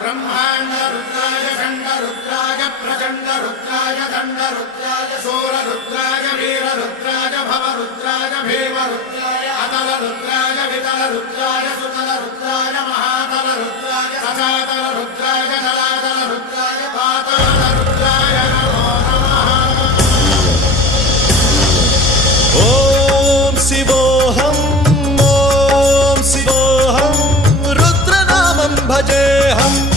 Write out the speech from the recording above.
ब्रह्मांड रुद्राय खंड रुद्राय प्रचंड रुद्राय दंड रुद्राय शूर रुद्राय वीर रुद्राय भव रुद्राय भीम रुद्राय अतल रुद्राय वितल रुद्राय सुतल रुद्राय महातल रुद्राय सचातल रुद्राय जलातल रुद्राय पाताल रुद्राय नमो नमः। ओम शिवोऽहं रुद्रनामं भजेऽहम्।